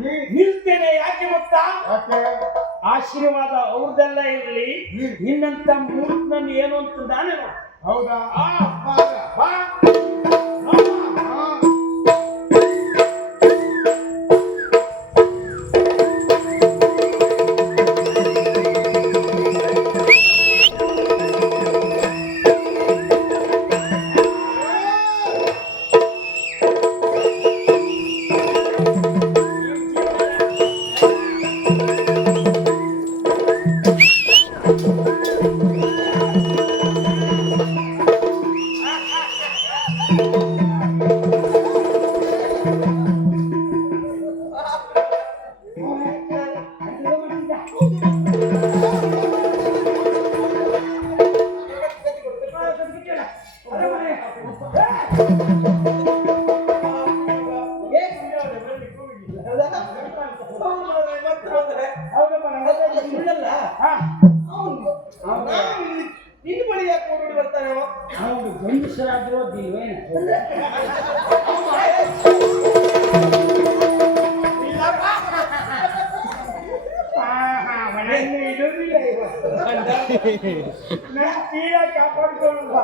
ನಿಲ್ತೇನೆ. ಯಾಕೆ ಗೊತ್ತಾ? ಯಾಕೆ? ಆಶೀರ್ವಾದ ಅವ್ರದೆಲ್ಲ ಇರಲಿ, ನಿನ್ನಂತ ಮೂರ್ಖನನ್ನು ಏನು ಅಂತ ನಾನೇ ನೋಡು. ಹೌದಾ? ಬಾ. ಹಾ. ನಿನ್ನ ಬಳಿ ಯಾಕೆ ಹೋಗಿ ಬರ್ತಾನೆ ಅವ? ಅವನು ಗಂಡಸರಾಗಿರೋ ದಿಲ್ವೇನ ಕಾಪಾಡ್ಕೊಳ್ಳುವ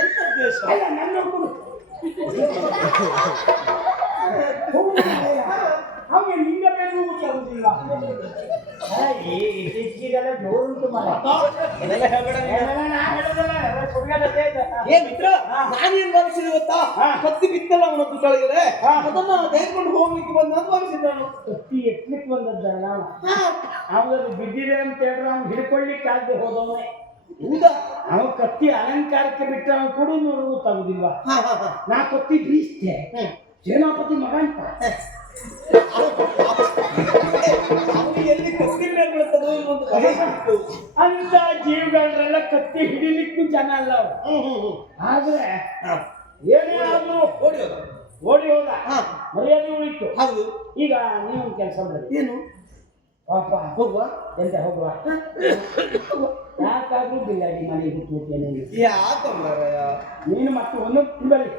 ಎಂತ ದ್ವೇಷ? ಅಲ್ಲ ನನ್ನ ಹುಡುಗ ಅವನಿಗೆ ನಿಂಗ ಬೇಕು ಆಗುದಿಲ್ಲ. ಇತ್ತೀಚೆಗೆಲ್ಲ ಜೋರುಂಟು ಮರ. ಇದೆಲ್ಲ ಹೇಳ್ಬೇಡ ನೀನು. ಏ ಮಿತ್ರ, ನಾನೇನ್ ಭಾವಿಸಿದೆ ಗೊತ್ತಾ? ಕತ್ತಿ ಬಿತ್ತಲ್ಲ ಅವನದ್ದು ಕೆಳಗಡೆ, ಅದನ್ನ ತೆಗೆದುಕೊಂಡು ಹೋಗ್ಲಿಕ್ಕೆ ಬಂದ ಅಂತ ಭಾವಿಸಿದ್ದೆ ನಾನು. ಕತ್ತಿ ಎತ್ಲಿಕ್ಕೆ ಬಂದದ್ದಲ್ಲ ನಾವು. ಅವನದು ಬಿದ್ದಿದೆ ಅಂತ ಹೇಳಿದ್ರೆ ಅವ್ನು ಹಿಡ್ಕೊಳ್ಳಿಕ್ಕೆ ಆಗದೆ ಹೋದವನೇ. ಹೌದಾ? ಅವನು ಕತ್ತಿ ಅಲಂಕಾರಕ್ಕೆ ಬಿಟ್ಟರೆ ಅವನು ಕೂಡ ನೋಡುವುದು ತಗುದಿಲ್ವಾ? ನಾ ಕತ್ತಿ ಬೀಸ್ತೆ ಸೇನಾಪತಿ ಮಗ ಅಂತ. ಅವನಿಗೆ ಎಲ್ಲಿ ಕತ್ತಿ ಮೇಲೆ ಬೀಳ್ತದೋ ಅನ್ನೋ ಒಂದು ಭಯ ಇತ್ತು. ಅಂತ ಜೀವಗಳೆಲ್ಲ ಕತ್ತಿ ಹಿಡಿಲಿಕ್ಕೂ ಜನ ಅಲ್ಲ ಅವರು. ಆದ್ರೆ ಏನೇ ಆದ್ರೂ ಓಡಿ ಹೋದ, ಮರ್ಯಾದೆ ಉಳಿತು. ಹೌದು. ಈಗ ನೀವೊಂದು ಕೆಲಸ ಮಾಡಿ. ಏನು? ಪಾಪ ಹೋಗುವ? ಎಂತ ಹೋಗುವ? ಯಾಕಾದ್ರೂ ಬಿಲ್ಲಾಡಿ ಮನೆಗೆ ಹುಟ್ಟುತ್ತೇನೆ ಯಾಕಂಬಾರಯ್ಯ? ನೀನು ಮತ್ತೆ ಒಂದೊಂದು ತಿಂಗಳಲ್ಲಿ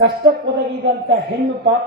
ಕಷ್ಟಕ್ಕೊದಗಿದಂತ ಹೆಣ್ಣು ಪಾಪ